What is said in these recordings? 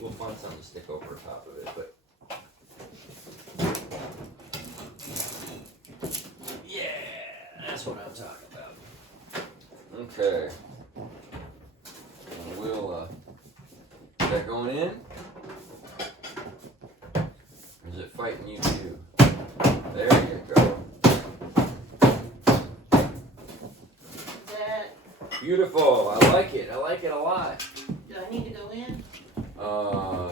we'll find something to stick over top of it, but yeah, that's what I'm talking about. Okay, and we'll is that going in? Or is it fighting you too? There you go. Beautiful. I like it. I like it a lot. Do I need to go in?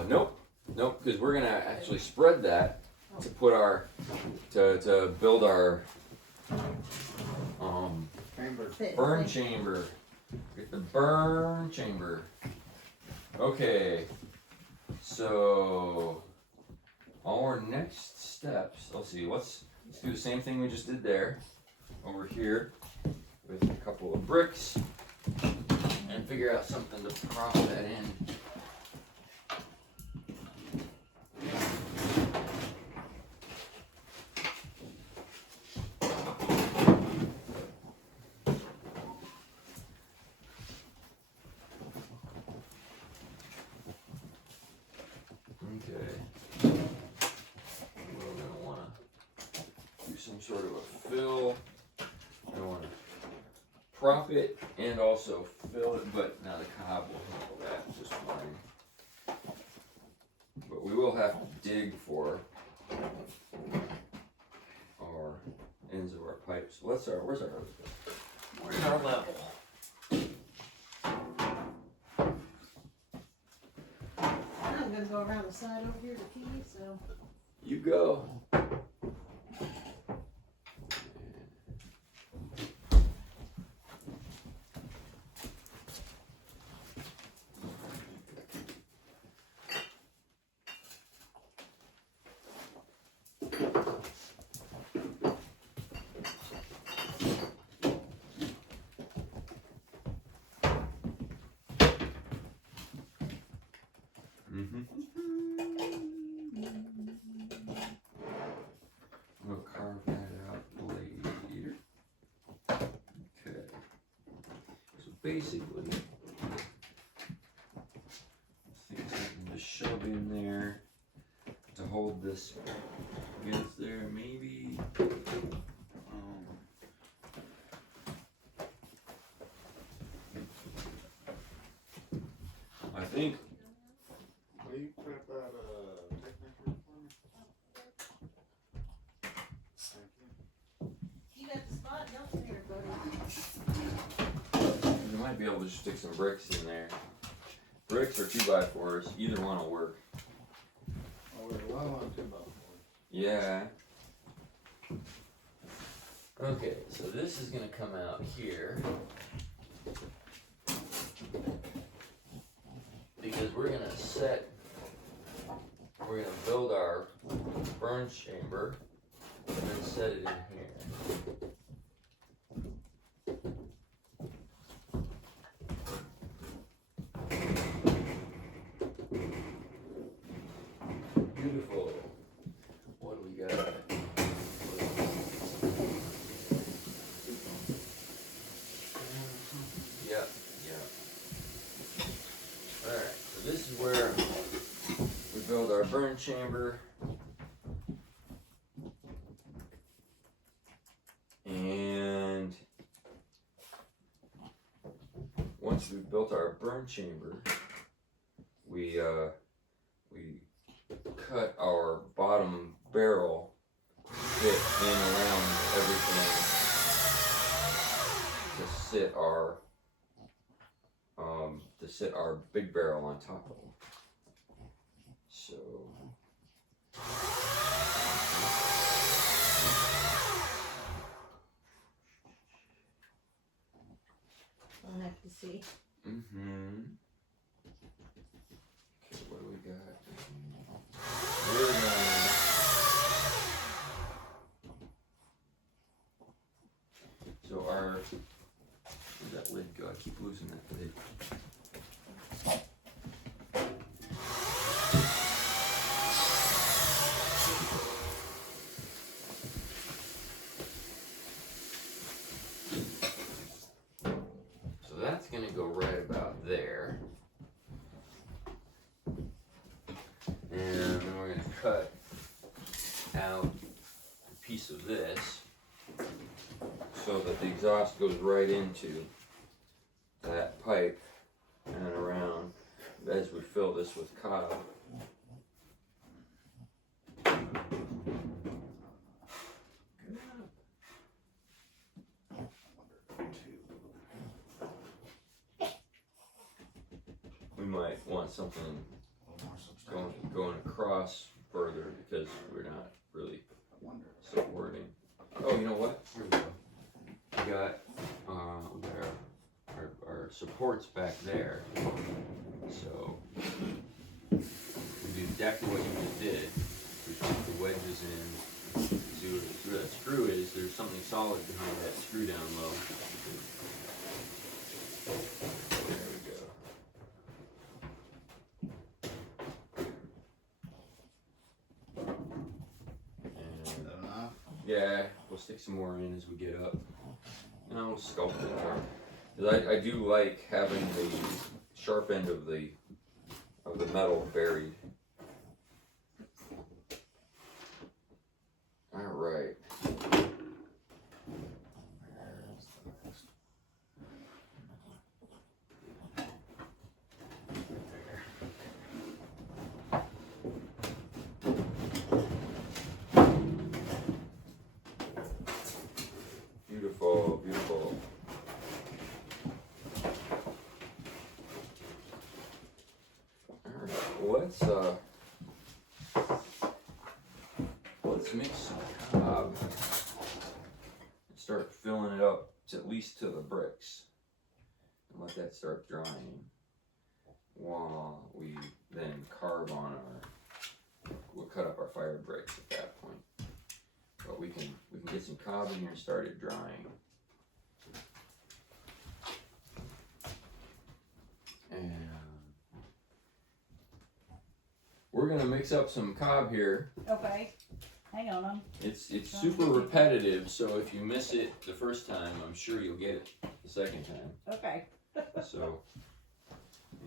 Nope. Nope, because we're gonna actually spread that to put our to build our burn chamber. Get the burn chamber. Okay. So our next steps, let's see, let's do the same thing we just did there over here with a couple of bricks and figure out something to prop that in. Okay. We're gonna want to do some sort of a fill. I want to prop it and also fill it, but now the cob will handle that just fine. But we will have to dig for our ends of our pipes. Where's our level? I'm gonna go around the side over here to key, so. You go. We'll carve that out later. Okay. So basically, I think something to shove in there to hold this against there, maybe. I think. Will you prep that technician for me? Thank you. You got the spot, don't you, buddy? You might be able to just stick some bricks in there. Bricks or 2x4s, either one will work. Oh, we're well on 2x4s. Yeah. Okay, so this is gonna come out here. Because we're gonna build our burn chamber and then set it in here. Beautiful. What do we got? Yep. Alright, so this is where we build our burn chamber. And once we've built our burn chamber, we cut our bottom barrel to fit in around everything to sit our big barrel on top of. So I'll have to see. Okay, what do we got? We're gonna so our where'd that lid go? I keep losing that lid. So that's gonna go right about there. so that the exhaust goes right into that pipe and around as we fill this with cob. We might want something going across further because we're not really supporting. Oh, you know what? Here we go. We got our supports back there. So we do exactly what you just did. We put the wedges in. See where that screw is. There's something solid behind that screw down low. There we go. Yeah, we'll stick some more in as we get up. And I'll sculpt it more. Because I do like having the sharp end of the metal buried. Alright. Beautiful, beautiful. Alright, let's mix some cob and start filling it up to at least to the bricks and let that start drying while we then carve on we'll cut up our fire bricks at that point. But we can get some cob in here and start it drying. And we're gonna mix up some cob here. Okay, hang on. It's super repetitive, so if you miss it the first time, I'm sure you'll get it the second time. Okay. So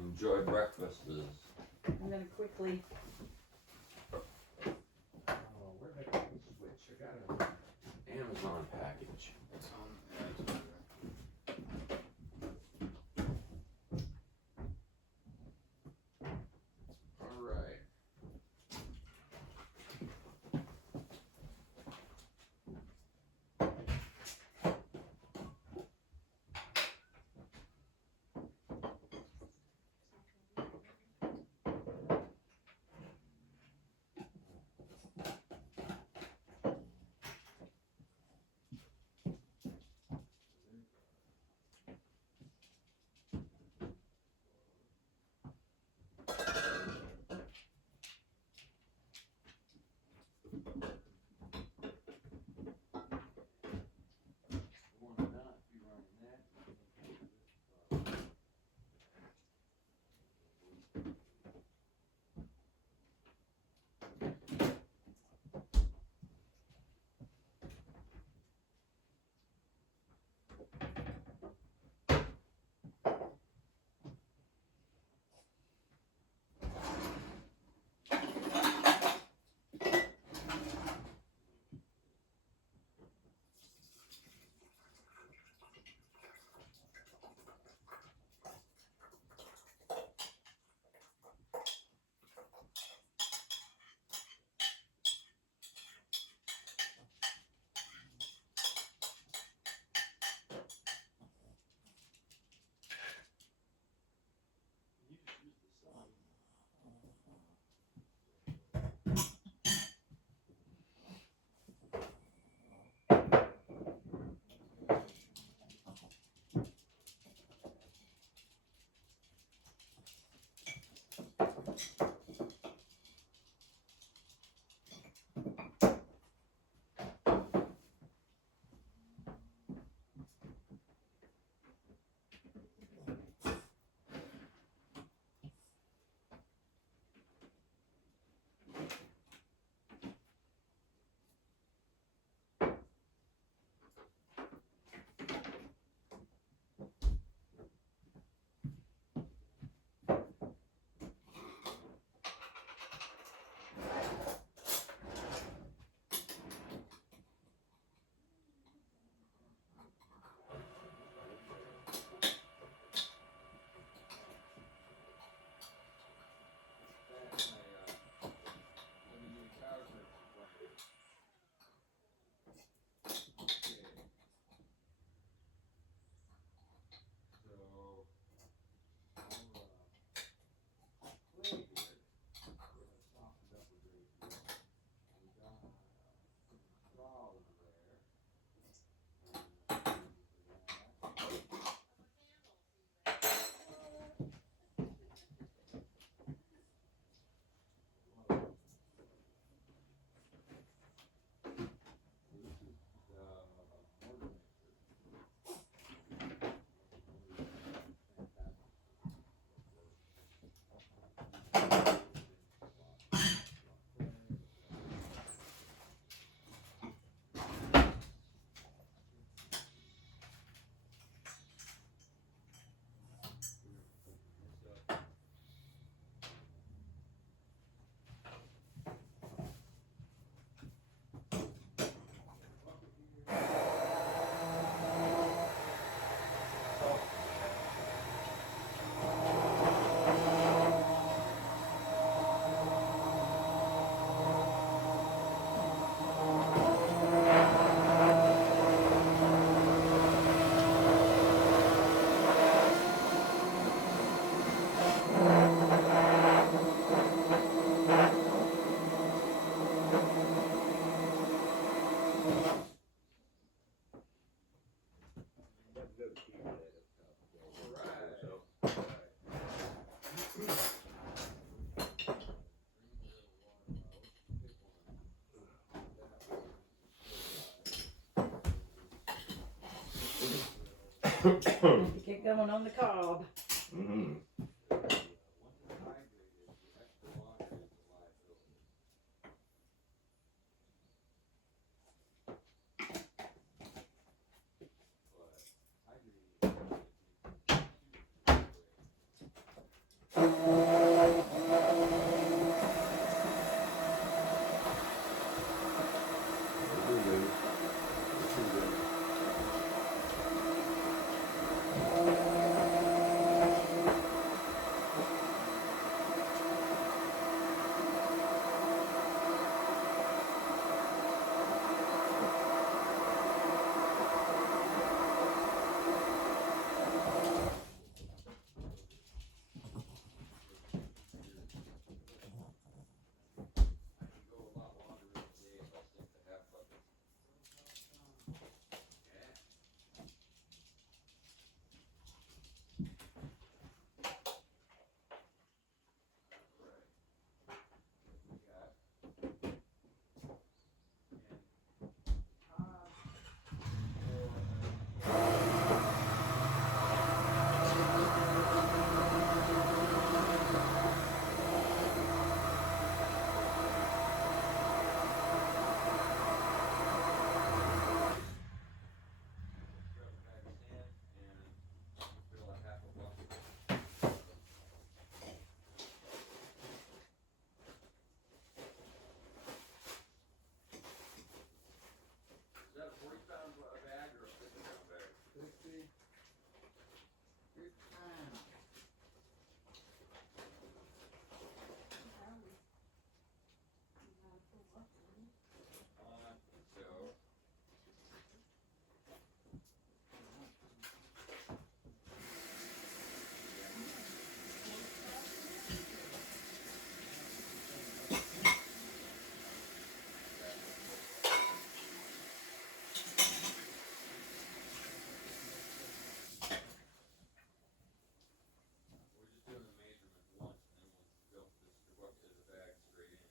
enjoy breakfast. I'm gonna quickly. Where'd I get the switch? I got it. Amazon package. It's on. All right. another keypad up top. Alright. So, Get going on the cob. mm-hmm. Is that a 40-pound bag or a 50-pound bag? 50. 50 pounds. So. We're just doing the measurement once, and then we'll fill the bag straight in.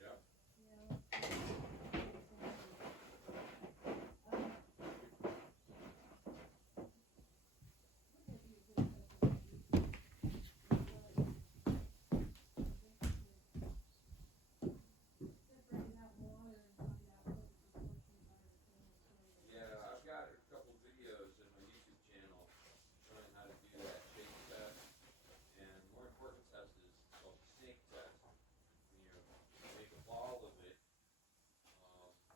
Yep. Yeah, I've got a couple videos in my YouTube channel showing how to do that shake test. And more important test is called the snake test. When you make a ball of it,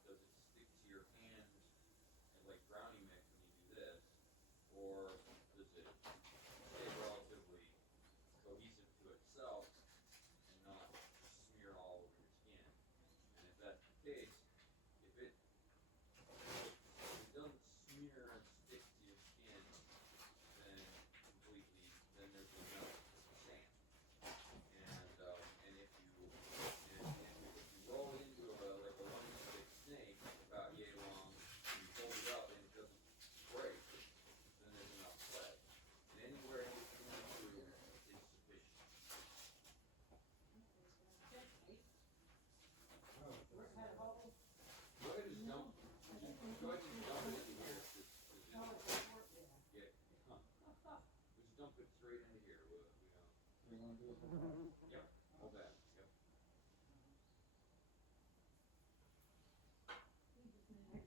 does it stick to your hand like brownie mix when you do this? Or does it stay relatively cohesive to itself and not smear all over your skin? And if that's the case, if it doesn't smear and stick to your skin, then completely, then there's no sand. And if you roll it into like a one stick snake about yay long, and you fold it up and it doesn't break, then there's enough play. And anywhere in between the two is sufficient. Go ahead and dump. Go ahead and dump it into here. Yeah. We just dump it straight into here. We want to do it? Yep. All that. Yep.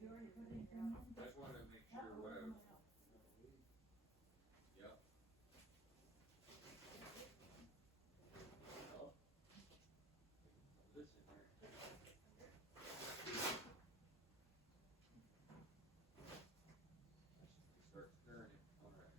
I just wanted to make sure what I was. Yep. Oh. This in here. Start stirring it. All right.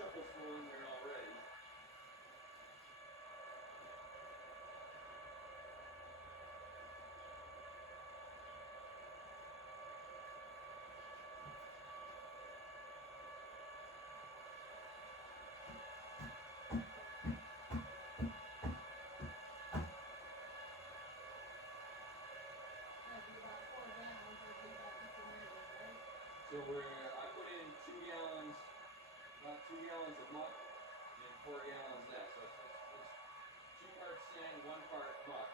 shovel's full in there already. That'd be about 4 gallons, would be about equal measure, right? So I put in 2 gallons, about 2 gallons of muck and 4 gallons of that. So it's 2 parts sand, 1 part muck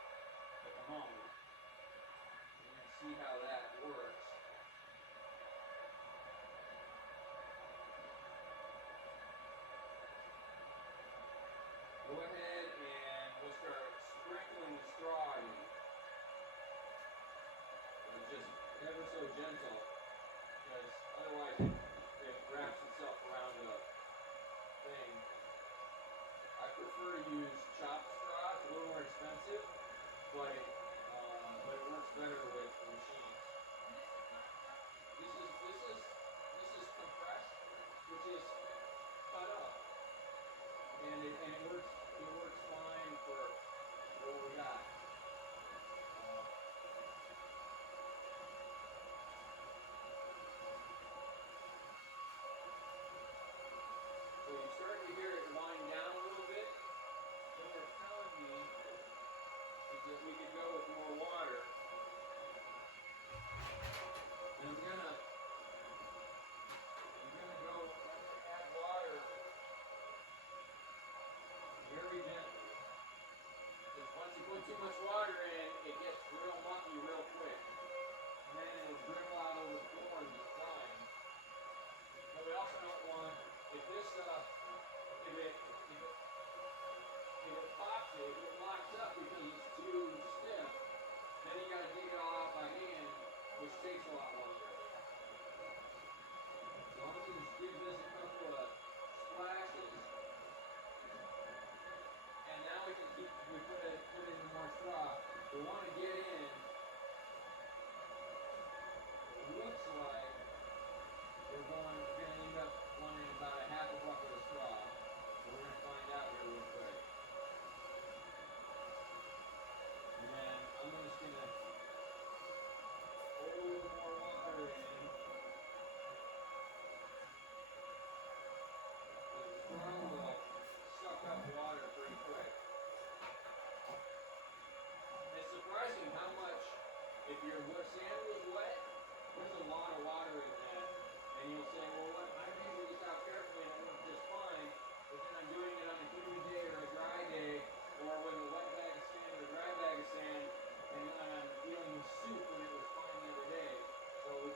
at the moment. We're going to see how that works. Go ahead and we'll start sprinkling the straw in. It's just ever so gentle, because otherwise it wraps itself around the thing. I prefer to use chopped straw. It's a little more expensive, but it works better with machines. This is compressed, which is cut up, and it works fine for what we got. So you start to hear it wind down a little bit. What they're telling me is that we could go with more water. And I'm gonna go add water very gently. Because once you put too much water in, it gets real mucky real quick. And then it'll dribble out over the floor and be fine. But we also don't want, if it pops it, if it locks up because it's too stiff, then you gotta dig it all out by hand, which takes a lot longer. So I'm gonna just give this a couple of splashes. And now we can put in more straw. We want to get in. It looks like we're gonna end up wanting about a half a bucket of straw. We're gonna find out here real quick. And then I'm just gonna pour a little more water in. The straw will suck up water pretty quick. It's surprising how much, if your sand was wet, there's a lot of water in that. And you'll say, well, what? I'm using this out carefully and it works just fine. But then I'm doing it on a humid day or a dry day, or with a wet bag of sand or a dry bag of sand, and I'm dealing with soup when it was fine the other day. So we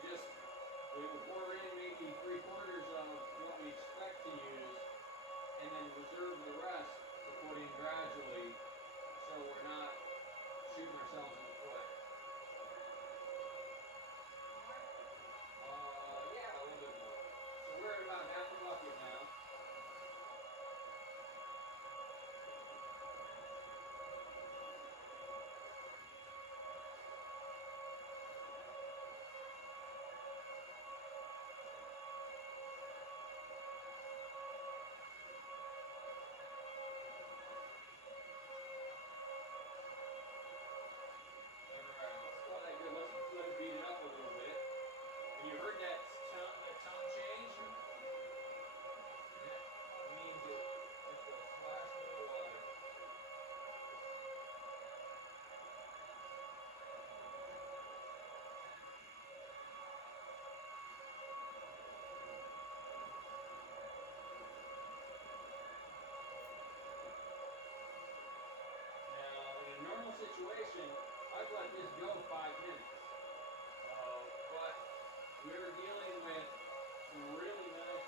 would pour in maybe 3/4 of what we expect to use, and then reserve the rest to put in gradually, so we're not shooting ourselves in the foot. Yeah, a little bit more. So we're at about half a bucket now. Situation, I'd let this go 5 minutes. But we were dealing with some really nice,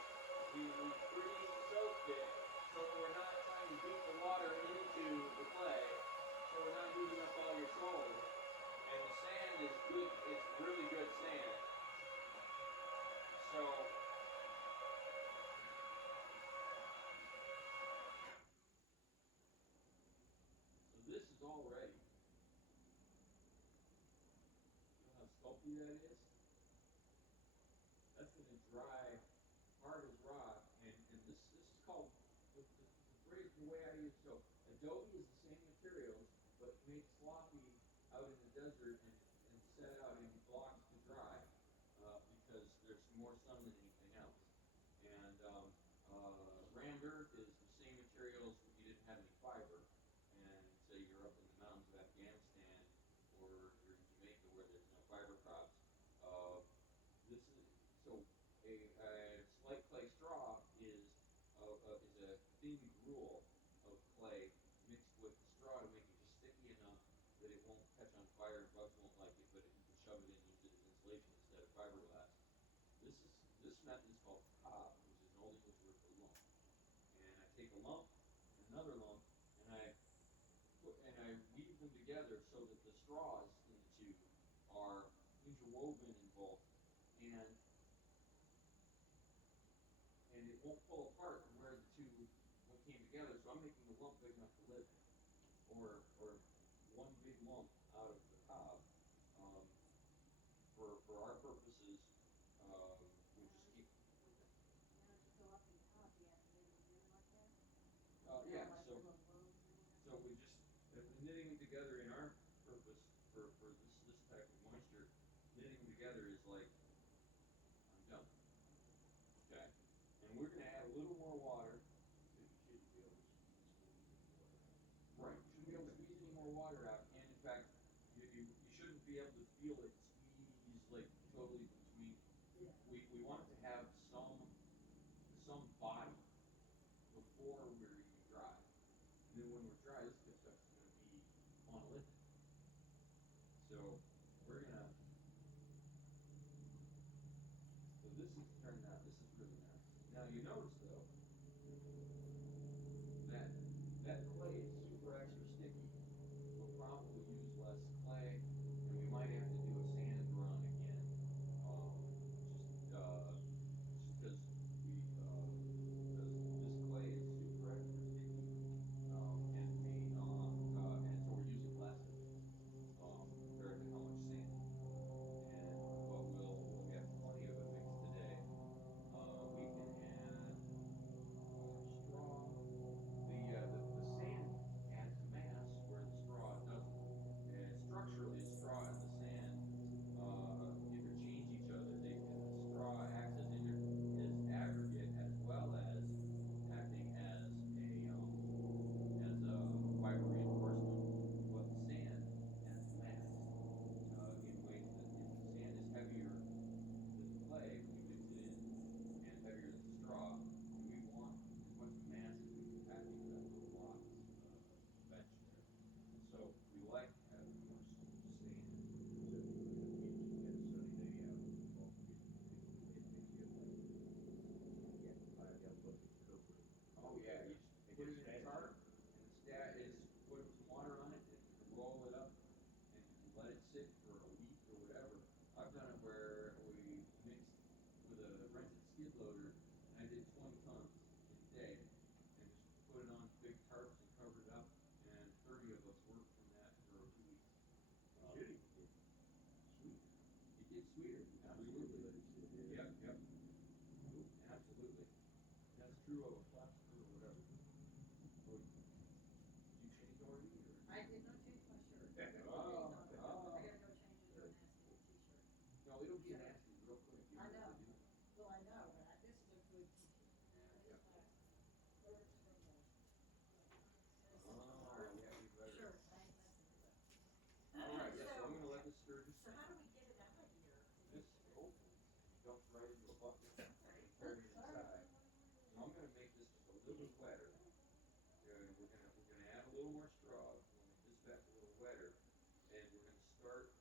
we pre-soaked it, so we're not trying to beat the water into the clay, so we're not using up all your soil. And the sand is good, it's really good sand. So this is all ready. You know how sculpty that is? That's going to dry hard as rock, and this is the way I use, so adobe is the same materials, but made sloppy out in the desert and set out in blocks to dry, because there's more sun than anything else. And rammed earth is the same materials if you didn't have any fiber, and say you're up in the mountains of Afghanistan or you're in Jamaica where there's no fiber crops. This is so a slight clay straw is a thin gruel of clay mixed with the straw to make it just sticky enough that it won't catch on fire, bugs won't like it, but you can shove it in and use it as insulation instead of fiberglass. This method is called cob, which is an old English word for lump. And I take a lump and another lump and I weave them together so that the straws in the two are interwoven in both, and it won't pull apart from where the two came together. So I'm making the lump big enough to live in, or one big lump out of the cob. For our purposes, we just keep. Now to fill up the top, you have to knit them together like that? Yeah. Like So little bows or whatever? so we just knitting them together in our purpose for this type of moisture. Knitting them together is like I'm done. Okay, and we're gonna add a little more water. You shouldn't be able to squeeze any water out. Right, you shouldn't be able to squeeze any more water out, and in fact, you shouldn't be able to feel it squeeze like totally between. Yeah. We want it to have some body before we're even dry, and then when we're dry, this good stuff is going to be monolithic. So we're gonna. So this is turned out. This is really nice. Now you notice though that clay is super extra sticky. We'll probably use less clay, and we might have to do a sand run again. Just because this clay is super extra sticky, and so we're using less of it compared to how much sand we need. But we'll get plenty of it mixed today. We can add straw. The sand adds mass where the straw doesn't. And structurally, the straw and the sand interchange each other. The straw acts as aggregate as well as acting as a fiber reinforcement. But the sand adds mass in ways that if the sand is heavier than the clay when you mix it in, and heavier than the straw, we want as much mass as we can pack into that little box bench there. So we like to have more sand. So if you get a sunny day out, or it makes you like, get pile that bucket and cover it. Oh yeah, you just put it in a tarp and put some water on it and roll it up and let it sit for a week or whatever. I've done it where we mixed with a rented skid loader and I did 20 tons in a day and just put it on big tarps and covered it up, and 30 of us worked from that for 2 weeks. It should even get sweeter. It gets sweeter, absolutely. Let it sit there. Yep, absolutely. That's true of a plaster or whatever. Oh, did you change already? Or? I did not change my shirt. Oh, I gotta go change into a nasty t-shirt. No, it'll get nasty real quick. You I don't have know. to do that. Well, I know, but this is a good t-shirt. Yeah. This is my third from the. Oh, yeah, you better. Sure, I ain't messing with that. All right, yeah, so I'm gonna let this stir just. So how do we get it out of here? This opens and dumps right into a bucket and carry it inside. So I'm gonna make this just a little wetter. And we're gonna add a little more straw. We'll make this batch a little wetter, and we're gonna start.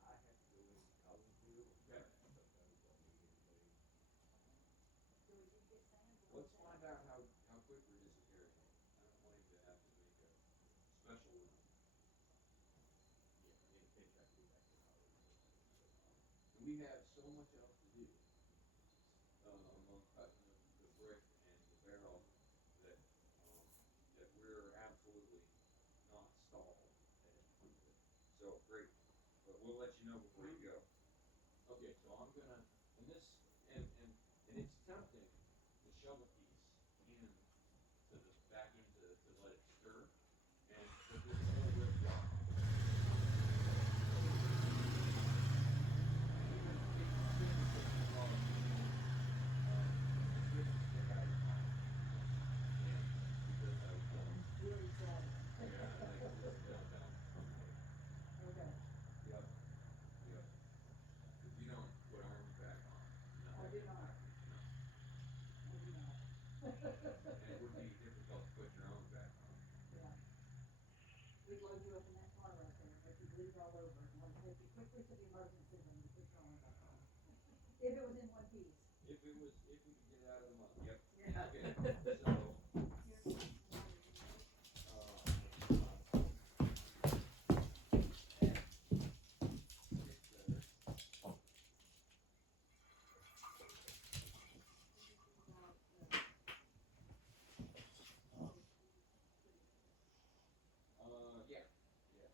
I have to go into Collinsville. Okay. Sometimes don't need anything. Do we need to get sand? Let's find out how quick we're disappearing. I don't want him to have to make a special run. Yeah, and then finish, I can go back to Collinsville. So, And we have so much else to do among cutting the brick and the barrel that we're absolutely not stalled at any point. So great, but we'll let you know before you go. Okay, so I'm gonna And this, and it's tempting to shove a piece in to the, back into, to let it stir, and, but this whole rip block. You already said it. Okay. Yep, yep. Cause you don't put arms back on. No. I do not. No. I do not. And it would be difficult to put your own back on. Yeah. We'd load you up in that car right there, but you bleed all over, and I'd take you quickly to the emergency room to put your arm back on. If it was in one piece. If you could get out of the mud, yep. Yeah. Okay, so, yeah, yeah.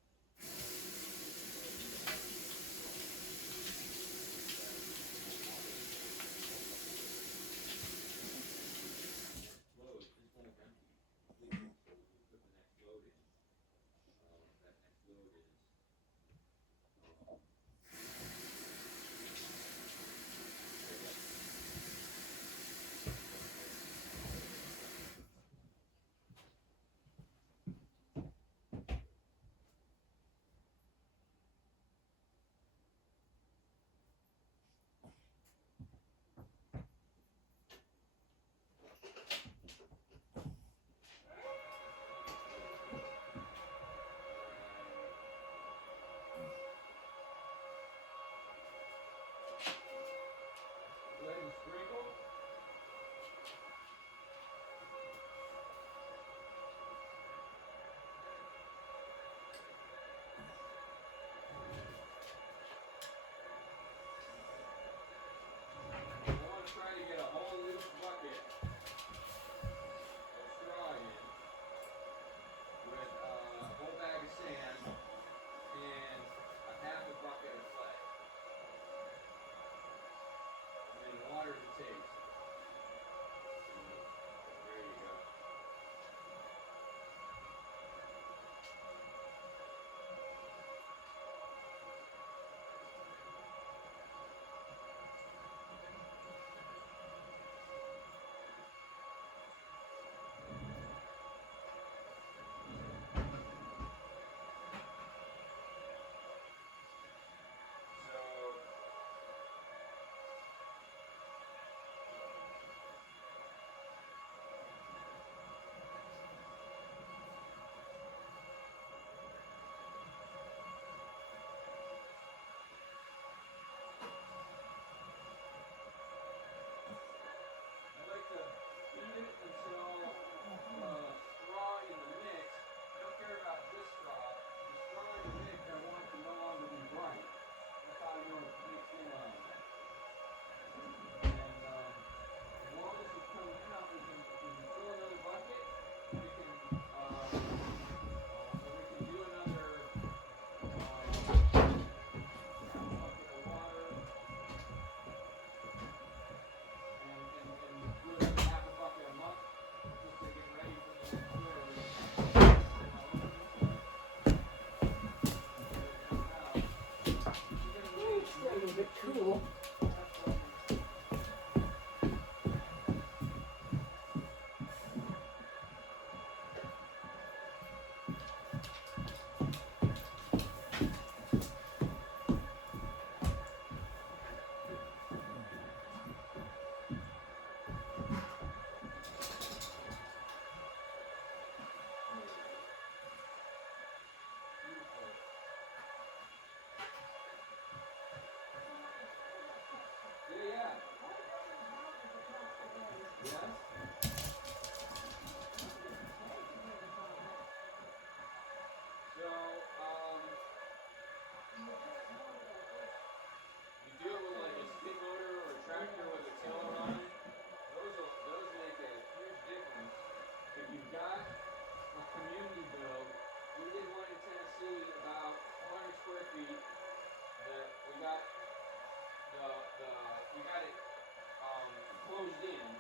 closed in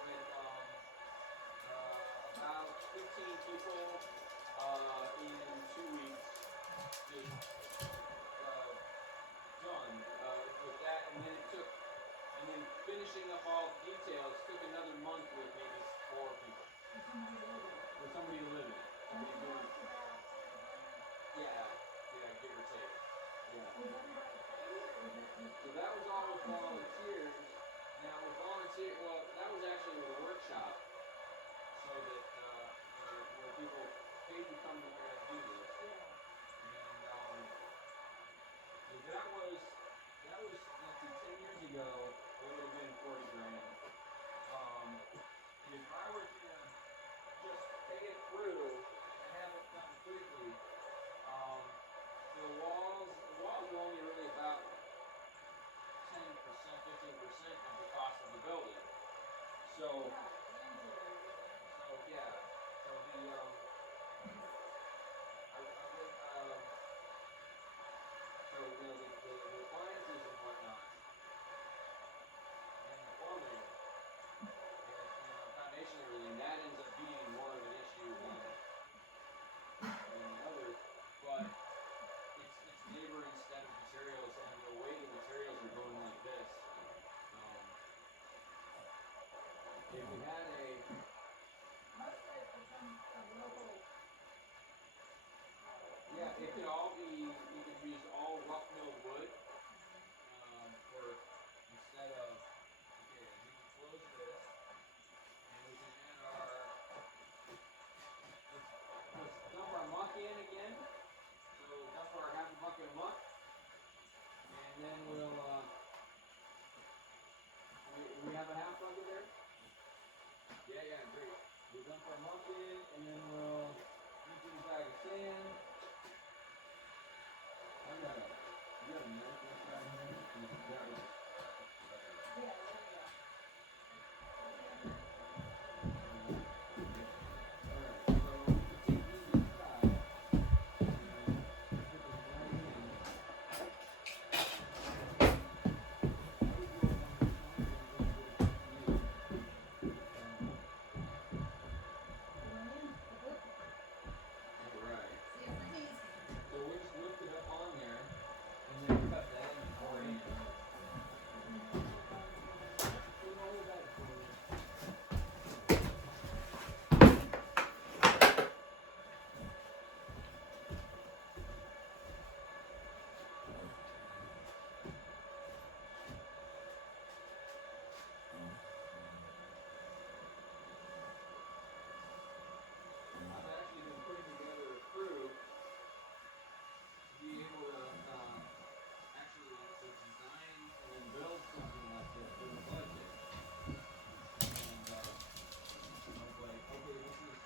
with about 15 people in 2 weeks. Just done with that, and then finishing up all the details took another month with maybe 4 people. For somebody to live in. For somebody to live in it. And Somebody it doing, costs about 30 grand. yeah, give or take. Yeah. Was everybody paid or was it just? So that was all with volunteers. Now with well, that was actually with a workshop, so that where people paid to come here and do this. Yeah. And so that was let's see, 10 years ago it would have been 40 grand. If I were to just pay it through and have it done quickly, the walls are only really about 10%, 15% of the cost of the building. So yeah. So the I would so the appliances and whatnot and the plumbing and foundation and everything, that ends up being more of an issue than the other. But it's labor instead of materials, and the way the materials are going like this, if we had Most of it will come from local. yeah, it could all be, you could use all rough milled wood, for, instead of, okay, we can close this, and we can add let's dump our muck in again, so dump our half a bucket of muck, and then we'll, we have a half bucket there? Yeah, great. We'll dump our muck in, and then we'll empty the bag of sand. You got a milk inside here? That was Yeah. alright, so take these inside and put them right in. I would go along the side and a little bit of you. Alright. So we'll just lift it up on there and then cut that in 4 inch. Put all of that forward. I've actually been putting together a crew to be able to actually to design and then build something like this with a budget. And I was like, okay, this is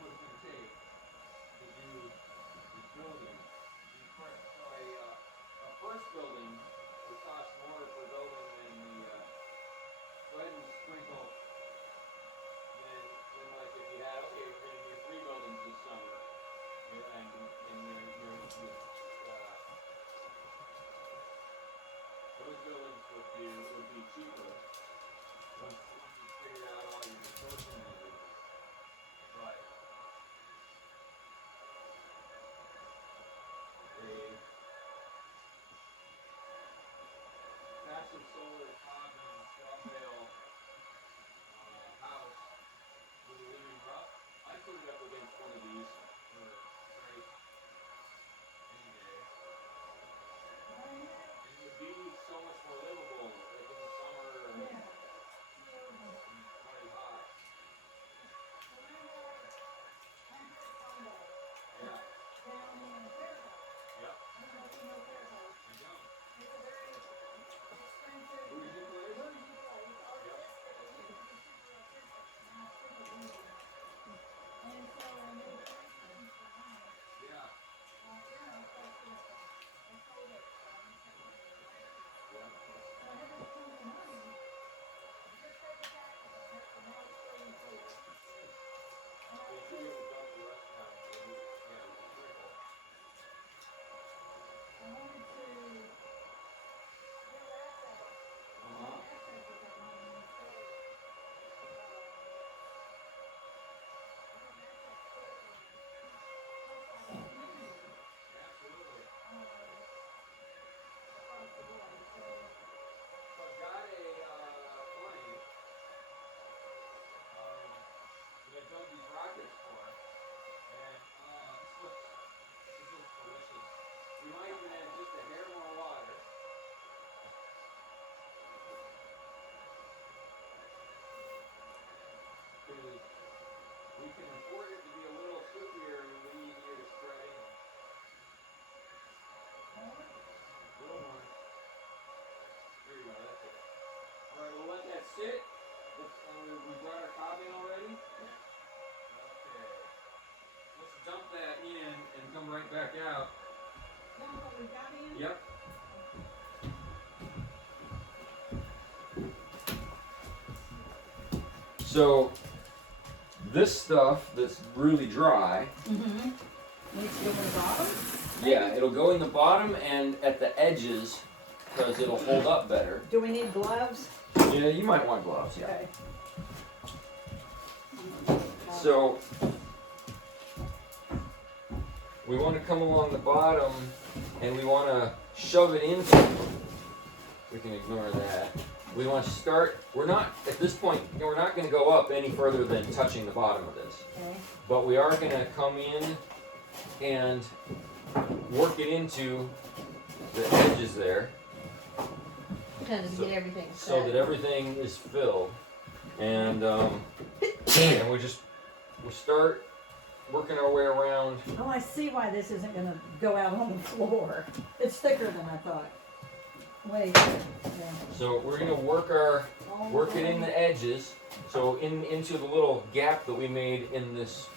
what it's gonna take to do this building. And of course, so a first building would cost more per building than the lead and sprinkle than like if you had, okay, we're gonna do 3 buildings this summer, and those buildings would be cheaper once you figure out all your sourcing numbers. But a passive solar carbon straw bale house with a living rough, I'd put it up against one of these for price any day. And it would be so much more livable, like in the summer and very hot. Yeah. Down in Fairfield. Yep. I don't know if you know Fairfield. I don't. It's a very expensive Bougie place? bougie place. So this stuff that's really dry, Mm-hmm. Needs to go in the bottom? yeah, it'll go in the bottom and at the edges because it'll hold up better. Do we need gloves? Yeah, you might want gloves, yeah. Okay. So we want to come along the bottom and we want to shove it into, we can ignore that. We want to start, we're not, at this point, we're not going to go up any further than touching the bottom of this. Okay. But we are going to come in and work it into the edges there Kind of So- get everything so set. that everything is filled. And we start working our way around. Oh, I see why this isn't gonna go out on the floor. It's thicker than I thought. Wait. Yeah. So we're going to work it in the edges. So into the little gap that we made in this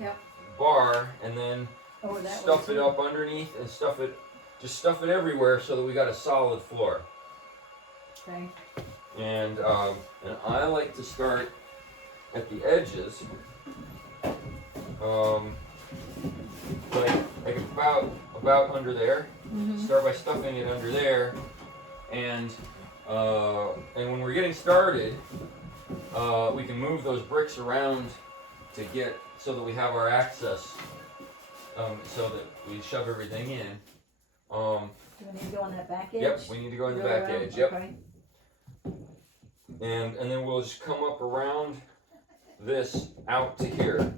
Yep. bar, and then Oh, that stuff way it too. up underneath and stuff it everywhere so that we got a solid floor. Okay. And I like to start at the edges, like about under there. Mm-hmm. Start by stuffing it under there, and when we're getting started, we can move those bricks around to get so that we have our access, so that we shove everything in. Do we need to go on that back edge? Yep, we need to go in the Go back around? edge. Yep. Okay. And then we'll just come up around this out to here.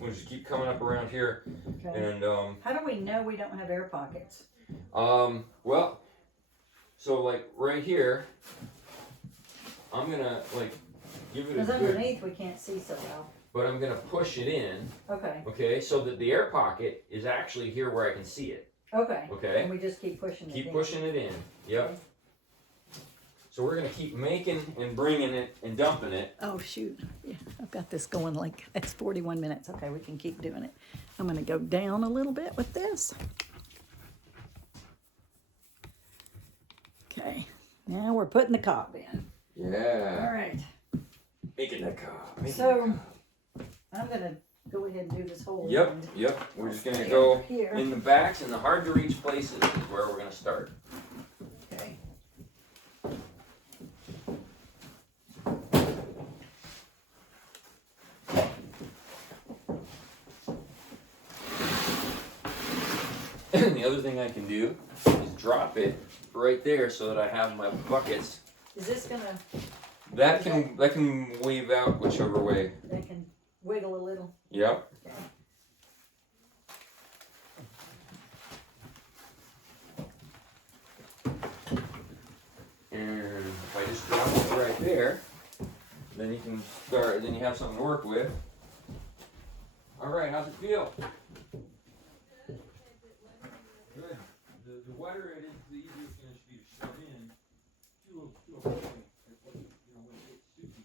We'll just keep coming up around here, Okay. and How do we know we don't have air pockets? well, so like right here, I'm gonna like give it a Because good, underneath we can't see so well. but I'm gonna push it in, Okay. okay, so that the air pocket is actually here where I can see it, Okay. okay. And we just keep pushing it Keep in. pushing it in. Yep. Okay. So we're gonna keep making and bringing it and dumping it. Oh, shoot. Yeah, I've got this going like, it's 41 minutes. Okay, we can keep doing it. I'm going to go down a little bit with this. Okay, now we're putting the cob in. Yeah. All right, Making the cob. so I'm going to go ahead and do this whole Yep. end. Yep. We're just gonna Stay go over here. in the backs and the hard to reach places is where we're gonna start. Okay. And the other thing I can do is drop it right there so that I have my buckets. Is this going to, That can wave out whichever way. that can wiggle a little? Yep. Okay. And if I just drop it right there, then you can start. Then you have something to work with. All right, how's it feel? Good. The wetter it is, the easier it's going to be to shove in to a point. When it gets soupy.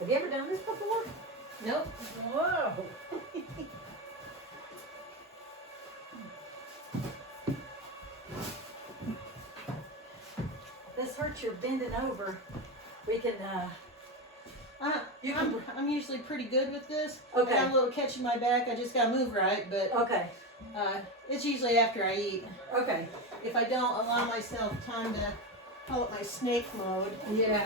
Have you ever done this before? Nope. Whoa. This hurts your bending over. We can, You can- I'm usually pretty good with this. Okay. I got a little catch in my back. I just gotta move right, but okay, it's usually after I eat. okay. If I don't allow myself time to call it my snake mode. Yeah.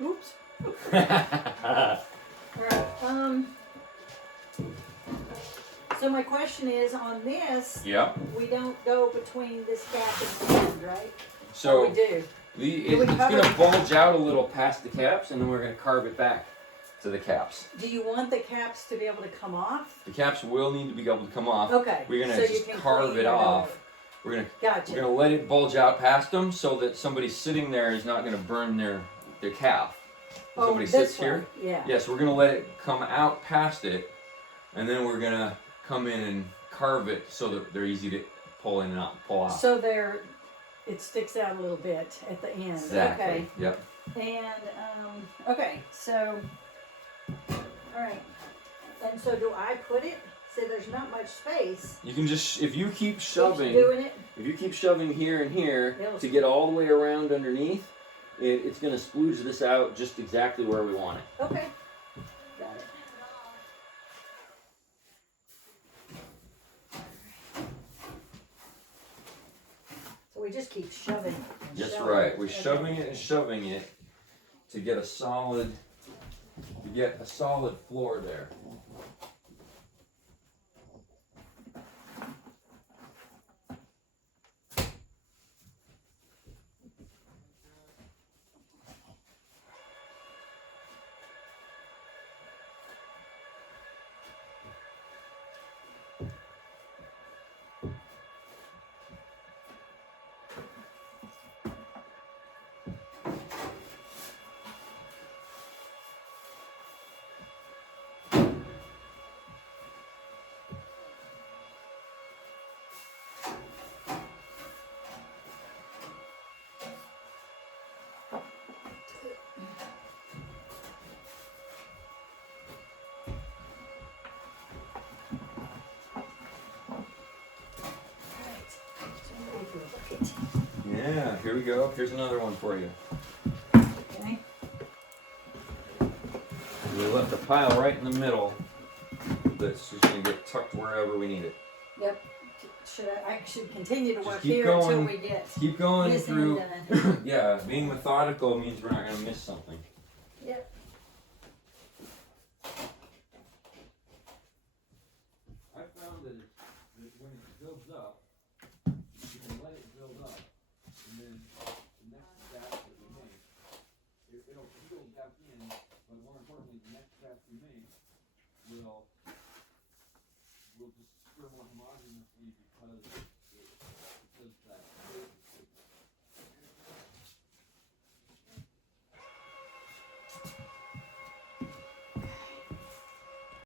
Oops. Alright, so my question is, on this, Yeah. we don't go between this gap and the end, right? So Or we do? Do we it's cover- gonna bulge out a little past the caps, and then we're gonna carve it back to the caps. Do you want the caps to be able to come off? The caps will need to be able to come off. Okay. We're gonna so you just can carve clean it that off. over. We're Gotcha. gonna let it bulge out past them so that somebody sitting there is not gonna burn their calf. If Oh, somebody this sits here. way, yeah. Yes, we're gonna let it come out past it, and then we're gonna come in and carve it so that they're easy to pull in and pull out. So it sticks out a little bit at the end. Exactly. Okay. Yep. And okay, so all right. And so do I put it? So there's not much space. You can just if you keep Keep shoving. doing it. If you keep shoving here and here It'll- to get all the way around underneath, it's going to splooge this out just exactly where we want it. Okay. Got it. So we just keep shoving. And That's shoving. right. We're Okay. shoving it and shoving it to get a solid floor there. Yeah, here we go. Here's another one for you. Okay. We left a pile right in the middle that's just going to get tucked wherever we need it. Yep. I should continue to Just work keep here going. until we get Keep going this through. end done. Yeah, being methodical means we're not going to miss something. Yep. I found that when it builds up, you can let it build up, and then the next batch that we make, it'll build back in, but more importantly, the next batch we make will just stir more homogeneously because